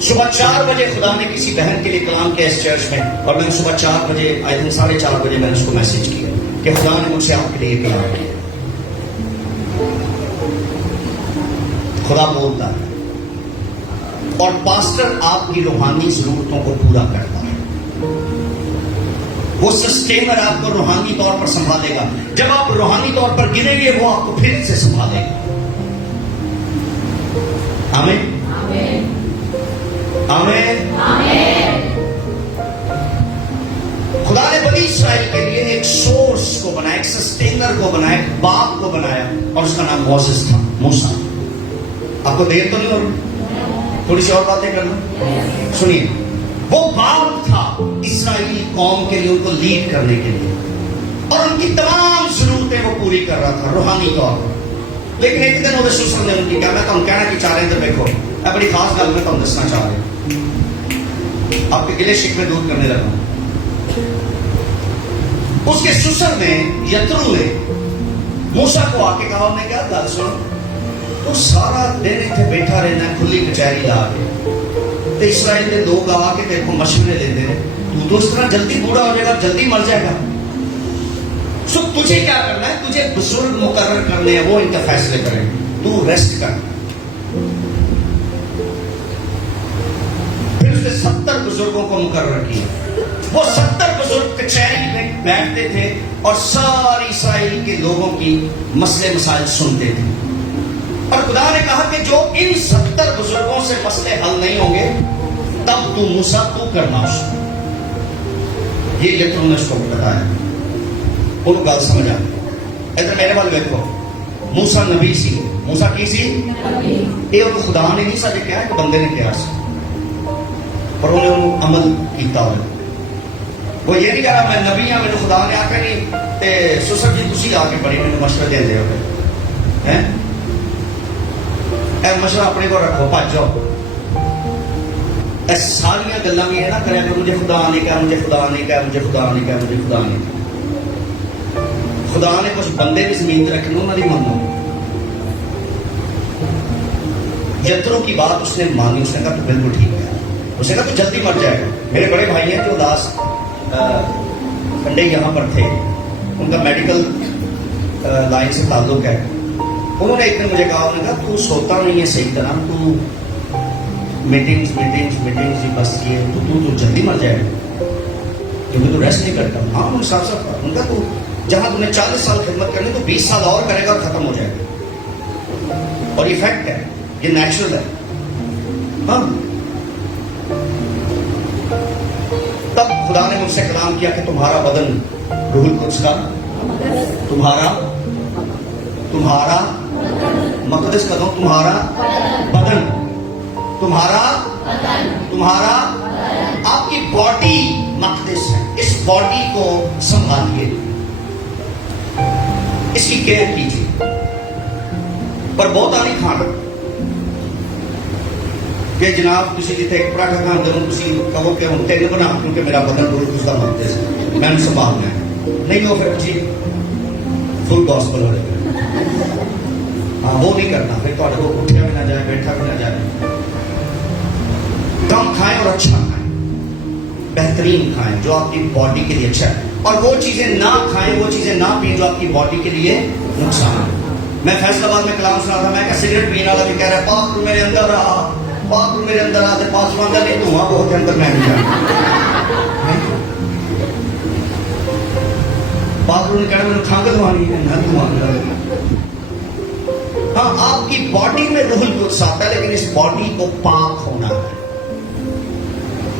صبح 4 بجے خدا نے کسی بہن کے لیے کلام کیا اس چرچ میں, اور میں نے صبح 4 بجے آئی تھنک 4:30 بجے میں نے اس کو میسج کیا کہ خدا نے مجھ سے آپ کے لیے کلام کیا. خدا بولتا ہے اور پاسٹر آپ کی روحانی ضرورتوں کو پورا کرتا ہے. وہ سسٹینر آپ کو روحانی طور پر سنبھالے گا. جب آپ روحانی طور پر گریں گے وہ آپ کو پھر سے سنبھالے گا. آمین آمین. خدا نے بنی اسرائیل کے لیے ایک سورس کو بنایا, ایک سسٹینر کو بنایا, ایک باپ کو بنایا, اور اس کا نام موسیس تھا, موسیٰ. آپ کو دیر تو نہیں ہو رہی؟ تھوڑی سی اور باتیں کرنا سنیے. وہ باپ تھا اسرائیلی قوم کے لیے, ان کو لیڈ کرنے کے لیے, اور ان کی تمام ضرورتیں وہ پوری کر رہا تھا روحانی طور پر. لیکن ایک دن وہ سسر نے ان کی کہا, میں تم کہنا کی چاہ رہے ہیں, ادھر دیکھو میں بڑی خاص گل میں تم دسنا چاہ رہے ہیں, آپ کے گلے شکوے دور کرنے لگا. اس کے سسر نے یترو نے موسیٰ کو آ کے کہا, انہوں نے کیا گل سن, تو سارا دن اتنے بیٹھا رہنا ہے کھلی کچہری لا کے, تو اسرائیل کے لوگ آ کے دیکھو مشورے لیتے ہیں, تو اس طرح جلدی بوڑھا ہو جائے گا, جلدی مر جائے گا. سو تجھے کیا کرنا ہے, تجھے بزرگ مقرر کرنے ہیں, وہ ان کا فیصلے کریں, تو ریسٹ کر. پھر اس نے 70 بزرگوں کو مقرر کیا. وہ 70 بزرگ کچہری میں بیٹھتے تھے اور ساری اسرائیل کے لوگوں کی مسئلے مسائل سنتے تھے. اور خدا نے کہا کہ جو ان 70 بزرگوں سے مسئلے حل نہیں ہوں گے, تب تو موسیٰ تو کرنا اس کو. یہ یترو نے اس کو بتایا. ان گل سمجھ آ. ادھر میرے وال دیکھو, موسیٰ نبی سی. موسیٰ کی سی؟ یہ خدا نے نہیں سارے کہا, ایک بندے نے کہا سی, پر انہیں عمل کیتا ہوئے. وہ یہ نہیں کہہ رہا میں نبی ہاں, میرے خدا نے آ کے نہیں تے سسر جی تسی آ کے بڑی میرے مشورے دے ہو ہیں, اے مشورہ اپنے کو رکھو, بھج جاؤ. ایسے ساری گلاں بھی یہ نہ کرے کہ مجھے خدا نے کہا, مجھے خدا نے کہا, مجھے خدا نے کہا, مجھے خدا نے کہا. خدا نے کچھ بندے بھی زمین پہ رکھنے, انہوں نے مانو. یترو کی بات اس نے مانی. اس نے کہا تو بالکل ٹھیک ہے. اس نے کہا تو جلدی مر جائے گا. میرے بڑے بھائی ہیں جو داس کنڈے یہاں پر تھے, ان کا میڈیکل لائن سے تعلق ہے. انہوں نے ایک دن مجھے کہا, انہوں نے کہا تو سوتا نہیں ہے صحیح طرح, تو میٹنگز بس یہ تو جلدی مر جائے گا کیونکہ تو ریسٹ نہیں کرتا. ہاں انہوں نے صاف صاف کہا, ان کا تو جہاں تم نے 40 سال خدمت کرنی تو 20 سال اور کرے گا اور ختم ہو جائے گا. اور یہ فیکٹ ہے, یہ نیچرل ہے. ہاں تب خدا نے مجھ سے کلام کیا کہ تمہارا بدن روح القدس کا, تمہارا مقدس کا دو, تمہارا بدن, تمہارا آپ کی باڈی مقدس ہے. اس باڈی کو سنبھالیے, اس کی کیئر کیجیے, پر بہت نہیں کھانا کہ جناب تسی جتنے ایک پراٹھا کھان دے تسی کہو کہ ہم تین بنا کیونکہ میرا بدن روح القدس کا مقدس ہے, میں نے سنبھالنا ہے. نہیں ہو پھر جی فل گاسپل ہو جائے. ہاں وہ نہیں کرنا, پھر تھوڑے کو اٹھیا بھی نہ جائے, بیٹھا بھی نہ جائے. کم کھائیں اور اچھا کھائیں, بہترین کھائیں جو آپ کی باڈی کے لیے اچھا ہے, اور وہ چیزیں نہ کھائیں, وہ چیزیں نہ پئیں جو آپ کی باڈی کے لیے نقصان ہے. میں فیصل آباد میں کلام سنا تھا, میں کہا سگریٹ پینے والا بھی کہہ رہا ہے پاک میرے اندر آ, پاک میرے اندر آتے, پاس مانگا نہیں تو وہاں بہت اندر میں نہیں جانا. پاک نے کہنا میں نے کھانگ دھوانی ہے, نہ دھوانا. ہاں آپ کی باڈی میں روح القدس آتا ہے, لیکن اس باڈی کو پاک ہونا ہے.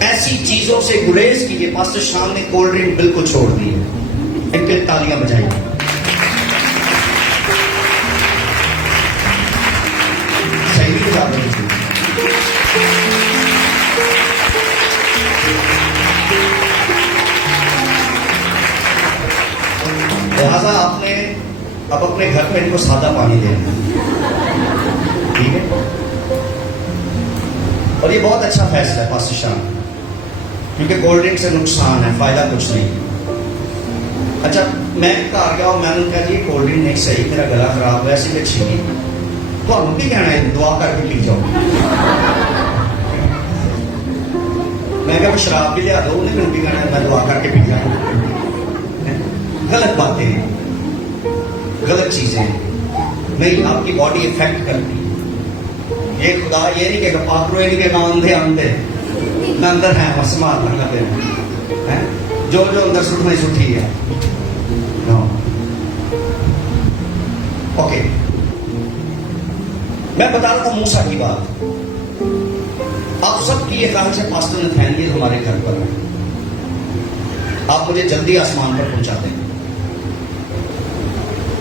ایسی چیزوں سے گریز کیجیے. پاسٹر شام نے کولڈ ڈرنک بالکل چھوڑ دی ہے, ان کے تالیاں بجائیے. صحیح بھی بتا رہے ہیں. لہٰذا آپ نے اب اپنے گھر پہ ان کو سادہ پانی دینا, ٹھیک ہے. اور یہ بہت اچھا فیصلہ ہے پاسٹر شام, کیونکہ کولڈ ڈرنک سے نقصان ہے, فائدہ کچھ نہیں. اچھا میں گھر گیا اور میں نے کہا جی کولڈ ڈرنک نہیں صحیح, میرا گلا خراب ہے, ایسے بھی اچھی نہیں. تو ہم بھی کہنا ہے دعا کر کے پی جاؤ. میں کہا شراب بھی لیا دو, انہیں بھی کہنا میں دعا کر کے پی جاؤں. غلط باتیں ہیں, غلط چیزیں ہیں, نہیں, آپ کی باڈی افیکٹ کرتی. یہ خدا یہ نہیں کہ پاکرو یہ نہیں کہ اندھے اندھے نہ اندر ہیں بس مار لگے ہیں, جو اندر سٹنا ہی سٹھی ہے. اوکے, میں بتا رہا تھا موسیٰ کی بات. آپ سب کی یہ خواہش ہے پاسٹر نتھینیل ہمارے گھر پر ہے, آپ مجھے جلدی آسمان پر پہنچا دیں.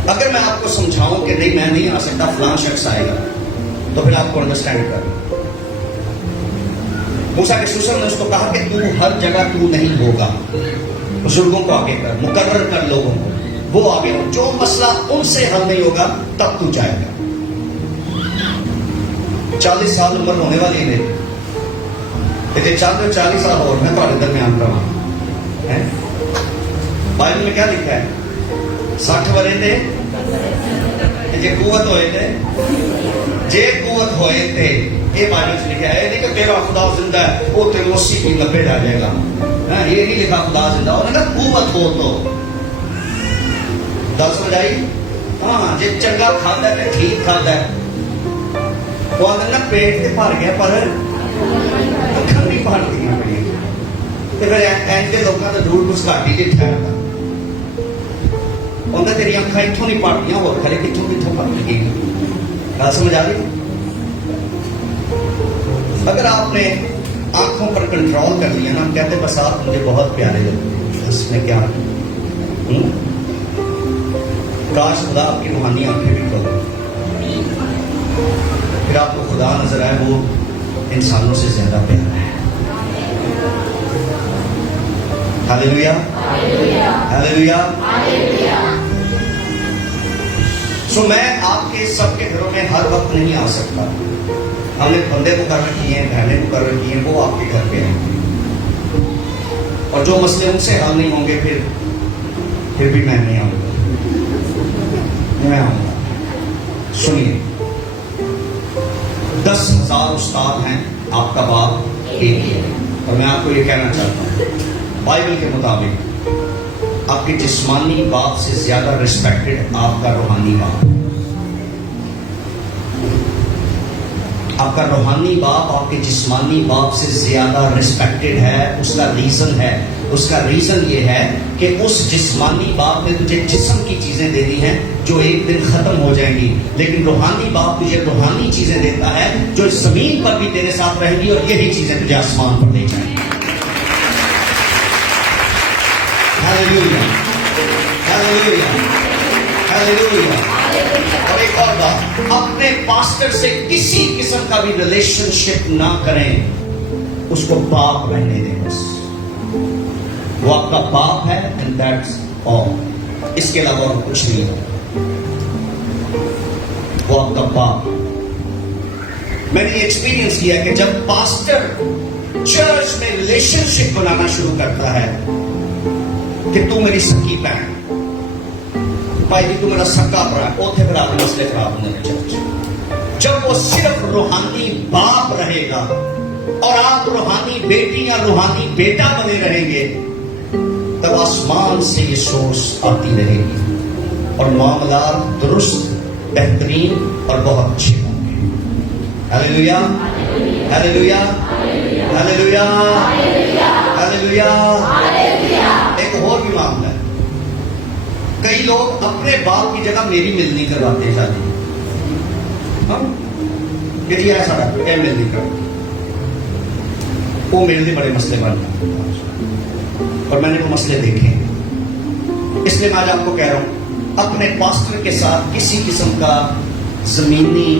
اگر میں آپ کو سمجھاؤں کہ نہیں میں نہیں آ سکتا, فلاں شخص آئے گا, تو پھر آپ کو انڈرسٹینڈ کر. موسیٰ کے سسر نے اس کو کہا کہ تو ہر جگہ تو نہیں ہوگا, بزرگوں کو آگے کر, مقرر کر لوگوں کو, وہ آگے ہو, جو مسئلہ ان سے حل نہیں ہوگا تب تو جائے گا. 40 سال عمر ہونے والی ہے, لیکن 40 سال اور میں تھوڑے درمیان رہا. بائبل میں کیا لکھا ہے؟ 60 ورے تھے جے قوت ہوئے تھے, جے قوت ہوئے تھے. یہ بائبل سے لکھا ہے, نہیں کہ تیرا خدا زندہ ہے وہ تیرے 80 کی 90 ڈال جائے گا. یہ نہیں لکھا خدا زندہ, انہوں نے کہا قوت ہو تو. دل سمجھ آئی؟ ہاں, جی چنگا کھاتا ہے ٹھیک کھاتا ہے, وہ آدھے نا پیٹ سے بھر گیا پر اکھن نہیں بھرتی پڑی. پھر ایسے لوگوں کا دور کچھ گھاٹی جی ٹھہرتا, انہیں تیری اکھا اتوں نہیں پڑھتیاں, اور کھلے کتوں کتوں پڑھ گئی. گل سمجھ آ رہی؟ اگر آپ نے آنکھوں پر کنٹرول کر لیا نا, کہتے بس آپ مجھے بہت پیارے لگتے, اس میں کیا کاش خدا آپ کی روحانی آنکھیں بھی کھولے, پھر آپ کو خدا نظر آئے وہ انسانوں سے زیادہ پیارا ہے. ہاللیلویا, ہاللیلویا. سو میں آپ کے سب کے گھروں میں ہر وقت نہیں آ سکتا. ہم نے بندے مقرر کیے ہیں, بہنیں مقرر کی ہیں, وہ آپ کے گھر پہ ہیں, اور جو مسئلے ان سے حل نہیں ہوں گے پھر بھی میں نہیں آؤں گا. میں آؤں گا. سنیے, 10,000 استاد ہیں, آپ کا باپ ایک ہی ہے. اور میں آپ کو یہ کہنا چاہتا ہوں, بائبل کے مطابق آپ کے جسمانی باپ سے زیادہ ریسپیکٹڈ آپ کا روحانی باپ. آپ کا روحانی باپ آپ کے جسمانی باپ سے زیادہ ریسپیکٹڈ ہے. اس کا ریزن ہے, اس کا ریزن یہ ہے کہ اس جسمانی باپ نے تجھے جسم کی چیزیں دے دی ہیں جو ایک دن ختم ہو جائیں گی, لیکن روحانی باپ تجھے روحانی چیزیں دیتا ہے جو اس زمین پر بھی تیرے ساتھ رہیں گی, اور یہی چیزیں تجھے آسمان پر لے جائیں گی. ہاللیلویا, ہاللیلویا, ہاللیلویا. اور ایک اور بات, اپنے پاسٹر سے کسی قسم کا بھی ریلیشن شپ نہ کریں, اس کو باپ رہنے دیں. بس وہ آپ کا باپ ہے, and that's all. اس کے علاوہ اور کچھ نہیں ہے. وہ آپ کا باپ. میں نے یہ ایکسپیرینس کیا کہ جب پاسٹر چرچ میں ریلیشن شپ بنانا شروع کرتا ہے کہ تو میری سکی بہن, بھائی جی تو میرا سکا برا ہے, اوتھے پھر آپ مسئلے خراب ہونے کے چرچ. جب وہ صرف روحانی باپ رہے گا اور آپ روحانی بیٹی یا روحانی بیٹا بنے رہیں گے, تب آسمان سے یہ سورس آتی رہے گی اور معاملات درست, بہترین اور بہت اچھے ہوں گے. ہاللیلویا, ہاللیلویا, ہاللیلویا, ہاللیلویا. ایک اور بھی معاملہ ہے, کئی لوگ اپنے باپ کی جگہ میری ملنی کرواتے ہیں شادی. کہ جی ایسا اے ملنی کرواتے, وہ میرے لیے بڑے مسئلے بن گئے, اور میں نے وہ مسئلے دیکھے. اس لیے میں آج آپ کو کہہ رہا ہوں, اپنے پاسٹر کے ساتھ کسی قسم کا زمینی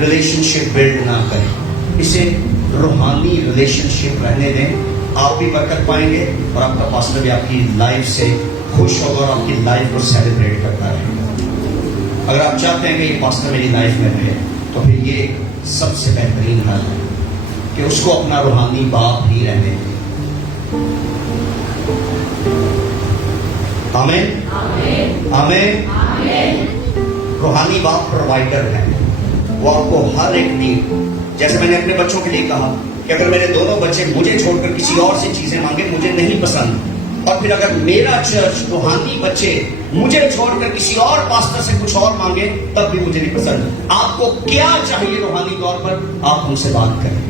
ریلیشن شپ بلڈ نہ کریں, اسے روحانی ریلیشن شپ رہنے دیں. آپ بھی برکت پائیں گے اور آپ کا پاسٹر بھی آپ کی لائف سے خوش ہوگا اور آپ کی لائف کو سیلیبریٹ کرتا رہے گا. اگر آپ چاہتے ہیں کہ یہ پاسٹر میری لائف میں رہے, تو پھر یہ سب سے بہترین حل ہے کہ اس کو اپنا روحانی باپ ہی رہنے دیں. آمین, آمین. روحانی باپ پرووائڈر ہے, وہ آپ کو ہر ایک نیڈ, جیسے میں نے اپنے بچوں کے لیے کہا کہ اگر میرے دونوں بچے مجھے چھوڑ کر کسی اور سے چیزیں مانگے مجھے نہیں پسند، اور پھر اگر میرا چرچ روحانی بچے مجھے چھوڑ کر کسی اور پاسٹر سے کچھ اور مانگے تب بھی مجھے نہیں پسند۔ آپ کو کیا چاہیے روحانی طور پر، آپ ان سے بات کریں۔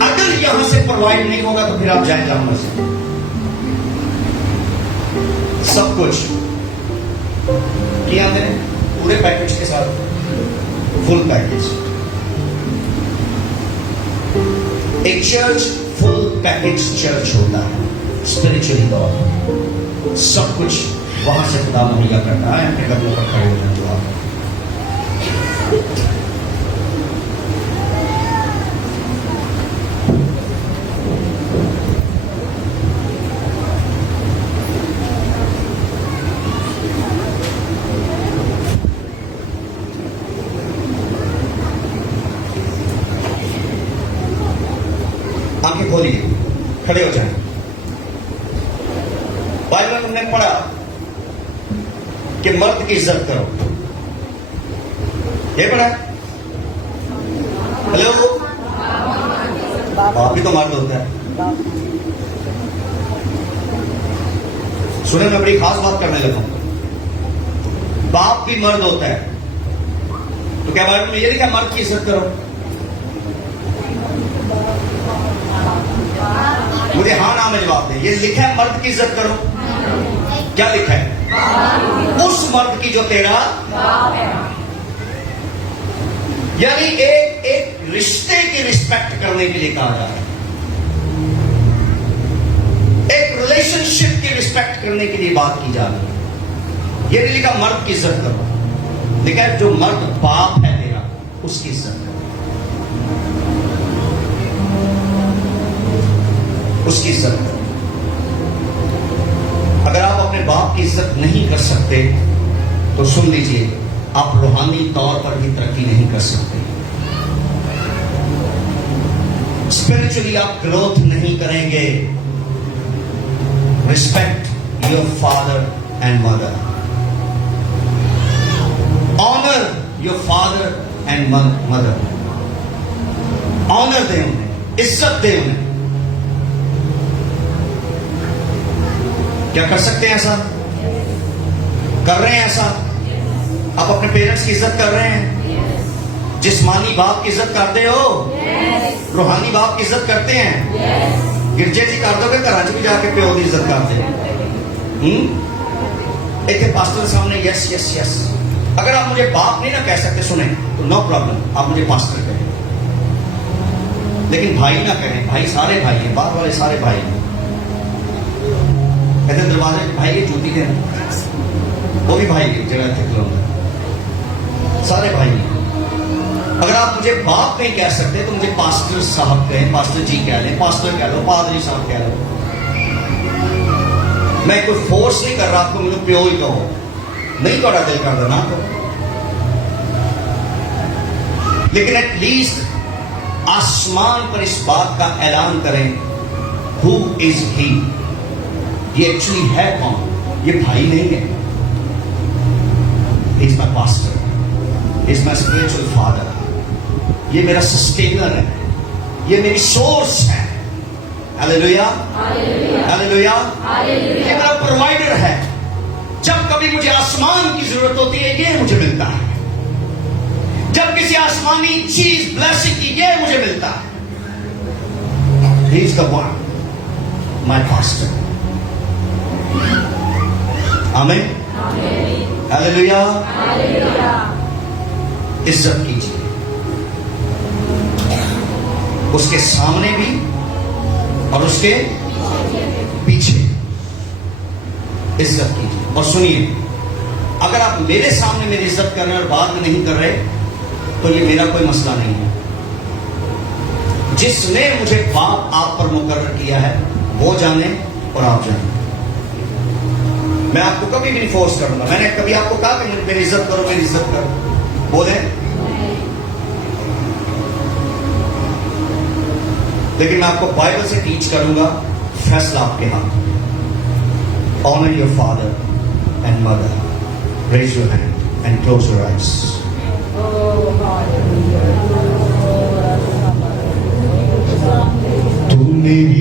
اگر یہاں سے پرووائڈ نہیں ہوگا تو پھر آپ جائیں جامعہ سے، سب کچھ کیا میں نے پورے پیکج کے ساتھ، فل پیکج۔ ایک چرچ فل پیکج چرچ ہوتا ہے اسپرچولی طور، سب کچھ وہاں سے خدا مہیا کرتا ہے۔ اپنے قدموں پر کھڑے ہو جائیں دعا۔ آنکھیں کھولیے، کھڑے ہو جائیں۔ بائبل میں ہم نے پڑھا کہ مرد کی عزت کرو، یہ پڑھا؟ ہلو، باپ بھی تو مرد ہوتا ہے۔ سنیں، میں بڑی خاص بات کرنے لگا ہوں، باپ بھی مرد ہوتا ہے، تو کیا بائبل میں یہ لکھا مرد کی عزت کرو؟ مجھے ہاں نام میں جواب دیں، یہ لکھا ہے مرد کی عزت کرو؟ کیا لکھا ہے؟ اس مرد کی جو تیرا، یعنی ایک رشتے کی رسپیکٹ کرنے کے لیے کہا جا رہا ہے، ایک ریلیشن شپ کی رسپیکٹ کرنے کے لیے بات کی جا رہی ہے۔ یہ نہیں لکھا مرد کی عزت کرو، لکھا ہے جو مرد باپ ہے تیرا اس کی عزت کرو، اس کی عزت کرو۔ اگر آپ اپنے باپ کی عزت نہیں کر سکتے تو سن لیجئے، آپ روحانی طور پر بھی ترقی نہیں کر سکتے، اسپرچولی آپ گروتھ نہیں کریں گے۔ Respect your father and mother, owner your father and mother, owner دیں انہیں، عزت دیں انہیں۔ کیا کر سکتے ہیں ایسا؟ کر رہے ہیں ایسا؟ آپ اپنے پیرنٹس کی عزت کر رہے ہیں؟ جسمانی باپ کی عزت کرتے ہو؟ روحانی باپ کی عزت کرتے ہیں؟ گرجے جی کر دو گے، گھر بھی جا کے پیو کی عزت کرتے ہیں؟ ایک پاسٹر سامنے یس یس یس، اگر آپ مجھے باپ نہیں نہ کہہ سکتے سنیں تو نو پرابلم، آپ مجھے پاسٹر کہیں، لیکن بھائی نہ کہیں۔ بھائی سارے بھائی ہیں، باہر والے سارے بھائی ہیں۔ کہتے دروازے بھائی یہ جوتی دے، وہ بھی بھائی کی جگہ تھے، سارے بھائی ہیں۔ اگر آپ مجھے باپ نہیں کہہ سکتے تو مجھے پاسٹر صاحب کہیں، پاسٹر جی کہہ لیں، پاسٹر کہہ لو، پادری صاحب کہہ لو۔ میں کوئی فورس نہیں کر رہا آپ کو مجھے پیو ہی کہو، نہیں تھوڑا دل کر دینا تو، لیکن ایٹ لیسٹ آسمان پر اس بات کا اعلان کریں، ہو از ہی، یہ ایکچولی ہے کون؟ یہ بھائی نہیں ہے، ہی از مائی پاسٹر، ہی از مائی اسپرچوئل فادر، یہ میرا سسٹینر ہے، یہ میری سورس ہے۔ ہاللیلویا، ہاللیلویا، یہ میرا پرووائڈر ہے۔ جب کبھی مجھے آسمان کی ضرورت ہوتی ہے یہ مجھے ملتا ہے، جب کسی آسمانی چیز بلیسنگ کی یہ مجھے ملتا ہے۔ ہی از دا ون، مائی پاسٹر۔ آمین، ہاللیلویا۔ عزت کیجیے، اس کے سامنے بھی اور اس کے پیچھے عزت کیجیے۔ اور سنیے، اگر آپ میرے سامنے میری عزت کر رہے ہیں اور بعد میں نہیں کر رہے تو یہ میرا کوئی مسئلہ نہیں ہے۔ جس نے مجھے باپ آپ پر مقرر کیا ہے وہ جانے اور آپ جانے، میں آپ کو کبھی بھی نہیں فورس کروں گا۔ میں نے کبھی آپ کو کہا کہ میری عزت کرو، میری عزت کرو، بولے؟ لیکن میں آپ کو بائبل سے ٹیچ کروں گا، فیصلہ آپ کے ہاتھ۔ Honour your father and mother, raise your hand and close your eyes.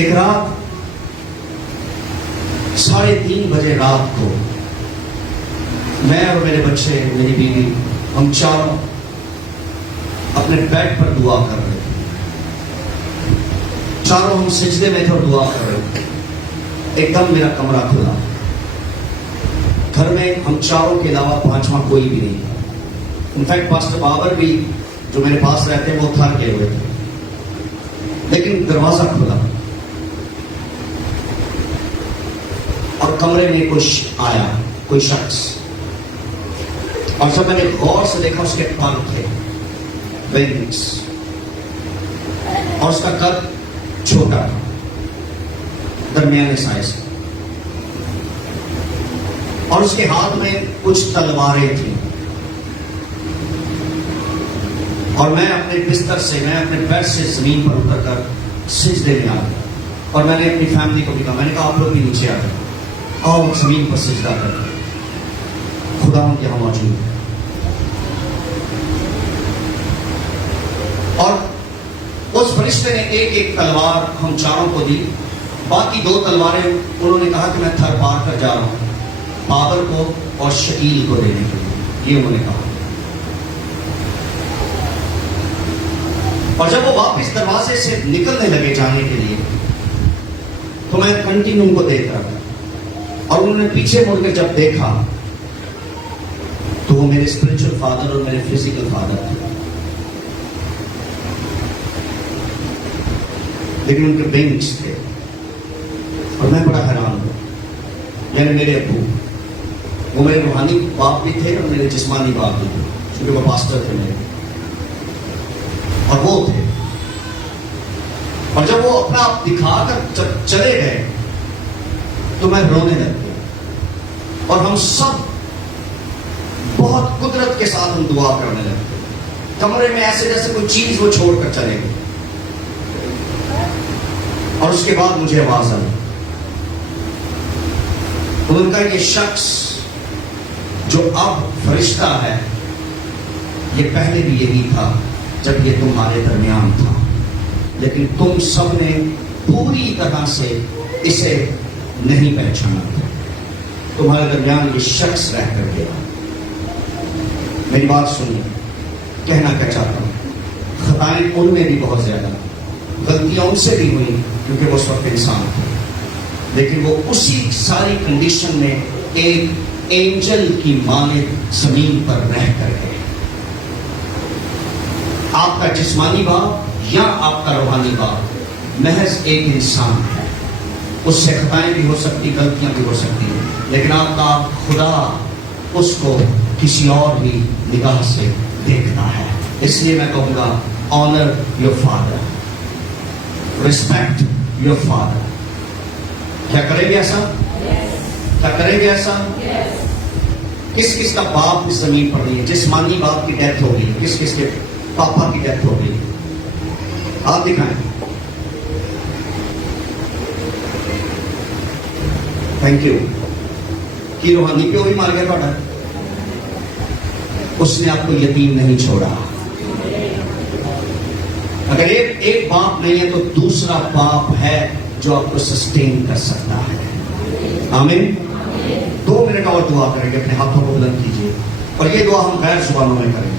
ایک رات 3:30 بجے رات کو میں اور میرے بچے, میری بیوی, ہم چاروں اپنے بیڈ پر دعا کر رہے تھے. چاروں ہم سجدے میں تھے اور دعا کر رہے تھے. ایک دم میرا کمرہ کھلا. گھر میں ہم چاروں کے علاوہ پانچواں کوئی بھی نہیں تھا. انفیکٹ پاسٹر بابر بھی جو میرے پاس رہتے ہیں وہ تھک گئے ہوئے تھے. لیکن دروازہ کھلا اور کمرے میں آیا کوئی شخص, اور جب میں نے غور سے دیکھا اس کے پنکھ تھے, ونگس, اور اس کا قد چھوٹا تھا, درمیانے سائز, اور اس کے ہاتھ میں کچھ تلواریں تھیں. اور میں اپنے بستر سے, میں اپنے بیڈ سے زمین پر اتر کر سجدے میں آ گیا. اور میں نے اپنی فیملی کو بھی کہا, میں نے کہا آپ لوگ بھی نیچے آ گئے, آؤ زمین پر سجدہ کر, خدا ہم یہاں موجود ہے. اور اس فرشتے نے ایک ایک تلوار ہم چاروں کو دی. باقی 2 تلواریں انہوں نے کہا کہ میں تھر پار کر جا رہا ہوں, بابر کو اور شکیل کو دینے کے لیے, یہ انہوں نے کہا. اور جب وہ واپس دروازے سے نکلنے لگے جانے کے لیے تو میں کنٹینیو ان کو دیکھ رہا تھا. اور انہوں نے پیچھے مڑ کر جب دیکھا تو وہ میرے اسپرچل فادر اور میرے فزیکل فادر تھے. لیکن ان کے بینچ تھے اور میں بڑا حیران ہوں. یعنی میرے ابو, وہ میرے روحانی باپ بھی تھے اور میرے جسمانی باپ بھی تھے, کیونکہ وہ پاسٹر تھے میرے, اور وہ تھے. اور جب وہ اپنا آپ دکھا کر جب چلے گئے تو میں رونے لگ گیا. اور ہم سب بہت قدرت کے ساتھ ہم دعا کرنے لگے. کمرے میں ایسے جیسے کوئی چیز وہ چھوڑ کر چلے گئے. اور اس کے بعد مجھے آواز آئی, ان کا یہ شخص جو اب فرشتہ ہے, یہ پہلے بھی یہی تھا جب یہ تمہارے درمیان تھا, لیکن تم سب نے پوری طرح سے اسے نہیں پہچانا تھا. تمہارے درمیان یہ شخص رہ کر گیا. میری بات سنیے, کہنا کیا چاہتا ہوں, خطائیں ان میں بھی بہت زیادہ, غلطیاں ان سے بھی ہوئی کیونکہ وہ اس وقت انسان تھے, لیکن وہ اسی ساری کنڈیشن میں ایک اینجل کی مانند زمین پر رہ کر گئے. آپ کا جسمانی باپ یا آپ کا روحانی باپ محض ایک انسان ہے. اس سے خطائیں بھی ہو سکتی, غلطیاں بھی ہو سکتی ہیں, لیکن آپ کا خدا اس کو کسی اور ہی نگاہ سے دیکھتا ہے. اس لیے میں کہوں گا, honour your father, respect your father. کیا کریں گے ایسا؟ کیا کریں گے ایسا؟ کس کس کا باپ اس زمین پر نہیں ہے؟ جسمانی باپ کی ڈیتھ ہو گئی, کس کس کے پاپا کی ڈیتھ ہو گئی؟ آپ دکھائیں. Thank you. کی روحانی پیو بھی مار گیا تھوڑا, اس نے آپ کو یتیم نہیں چھوڑا. اگر ایک باپ نہیں ہے تو دوسرا باپ ہے جو آپ کو سسٹین کر سکتا ہے. آمین. 2 منٹ اور دعا کریں گے, اپنے ہاتھوں کو بلند کیجیے, اور یہ دعا ہم غیر زبانوں میں کریں گے.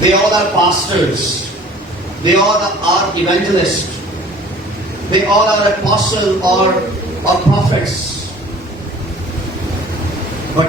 They all are pastors. They all are evangelists. They all are apostles or prophets. But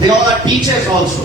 They all are teachers also.